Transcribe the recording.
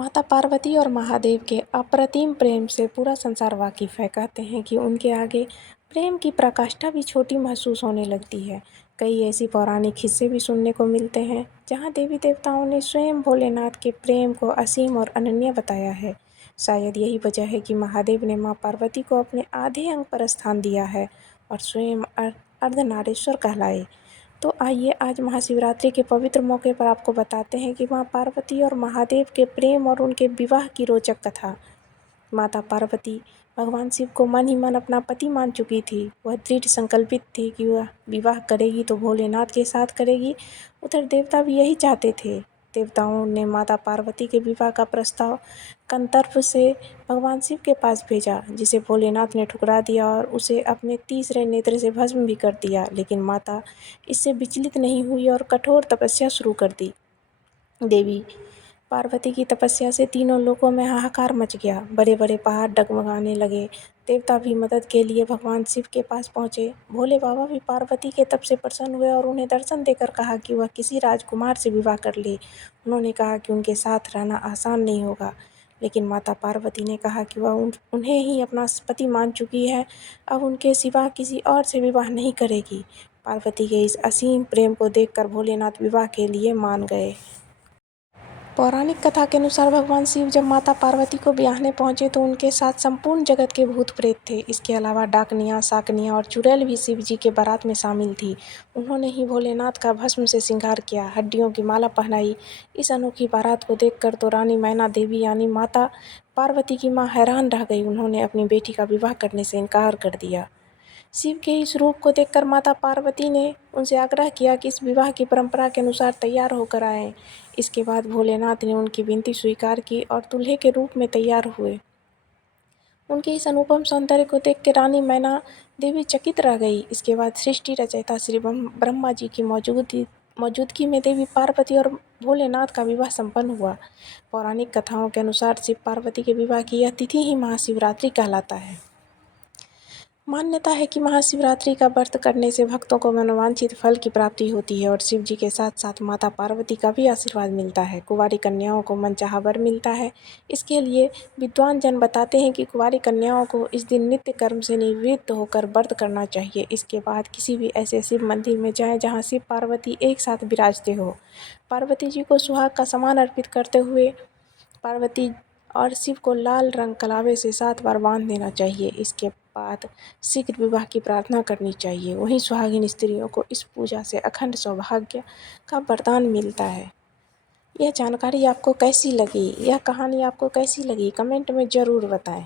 माता पार्वती और महादेव के अप्रतिम प्रेम से पूरा संसार वाकिफ है। कहते हैं कि उनके आगे प्रेम की प्रकाष्ठा भी छोटी महसूस होने लगती है। कई ऐसी पौराणिक किस्से भी सुनने को मिलते हैं जहां देवी देवताओं ने स्वयं भोलेनाथ के प्रेम को असीम और अनन्य बताया है। शायद यही वजह है कि महादेव ने माँ पार्वती को अपने आधे अंग पर स्थान दिया है और स्वयं अर्धनारीश्वर कहलाए। तो आइए आज महाशिवरात्रि के पवित्र मौके पर आपको बताते हैं कि माँ पार्वती और महादेव के प्रेम और उनके विवाह की रोचक कथा। माता पार्वती भगवान शिव को मन ही मन अपना पति मान चुकी थी। वह दृढ़ संकल्पित थी कि वह विवाह करेगी तो भोलेनाथ के साथ करेगी। उधर देवता भी यही चाहते थे। देवताओं ने माता पार्वती के विवाह का प्रस्ताव कंतर्प से भगवान शिव के पास भेजा, जिसे भोलेनाथ ने ठुकरा दिया और उसे अपने तीसरे नेत्र से भस्म भी कर दिया। लेकिन माता इससे विचलित नहीं हुई और कठोर तपस्या शुरू कर दी। देवी पार्वती की तपस्या से तीनों लोकों में हाहाकार मच गया। बड़े बड़े पहाड़ डगमगाने लगे। देवता भी मदद के लिए भगवान शिव के पास पहुँचे। भोले बाबा भी पार्वती के तप से प्रसन्न हुए और उन्हें दर्शन देकर कहा कि वह किसी राजकुमार से विवाह कर ले। उन्होंने कहा कि उनके साथ रहना आसान नहीं होगा, लेकिन माता पार्वती ने कहा कि वह उन्हें ही अपना पति मान चुकी है, अब उनके सिवा किसी और से विवाह नहीं करेगी। पार्वती के इस असीम प्रेम को देखकर भोलेनाथ विवाह के लिए मान गए। पौराणिक कथा के अनुसार भगवान शिव जब माता पार्वती को ब्याहने पहुंचे तो उनके साथ संपूर्ण जगत के भूत प्रेत थे। इसके अलावा डाकनियाँ, शाकनियाँ और चुड़ैल भी शिव जी के बारात में शामिल थी। उन्होंने ही भोलेनाथ का भस्म से श्रृंगार किया, हड्डियों की माला पहनाई। इस अनोखी बारात को देखकर तो रानी मैना देवी यानी माता पार्वती की माँ हैरान रह गई। उन्होंने अपनी बेटी का विवाह करने से इनकार कर दिया। शिव के इस रूप को देखकर माता पार्वती ने उनसे आग्रह किया कि इस विवाह की परंपरा के अनुसार तैयार होकर आएं। इसके बाद भोलेनाथ ने उनकी विनती स्वीकार की और दूल्हे के रूप में तैयार हुए। उनके इस अनुपम सौंदर्य को देख के रानी मैना देवी चकित रह गई। इसके बाद सृष्टि रचयिता श्री ब्रह्मा जी की मौजूदगी में देवी पार्वती और भोलेनाथ का विवाह संपन्न हुआ। पौराणिक कथाओं के अनुसार शिव पार्वती के विवाह की यह तिथि ही महाशिवरात्रि कहलाता है। मान्यता है कि महाशिवरात्रि का व्रत करने से भक्तों को मनोवांछित फल की प्राप्ति होती है और शिव जी के साथ साथ माता पार्वती का भी आशीर्वाद मिलता है। कुंवारी कन्याओं को मनचाहा वर मिलता है। इसके लिए विद्वान जन बताते हैं कि कुंवारी कन्याओं को इस दिन नित्य कर्म से निवृत्त होकर व्रत करना चाहिए। इसके बाद किसी भी ऐसे शिव मंदिर में जाएं जहाँ शिव पार्वती एक साथ विराजते हो। पार्वती जी को सुहाग का सामान अर्पित करते हुए पार्वती और शिव को लाल रंग कलावे से 7 बार बांध देना चाहिए। इसके बाद शीघ्र विवाह की प्रार्थना करनी चाहिए। वहीं सुहागिन स्त्रियों को इस पूजा से अखंड सौभाग्य का वरदान मिलता है। यह जानकारी आपको कैसी लगी? यह कहानी आपको कैसी लगी? कमेंट में ज़रूर बताएं।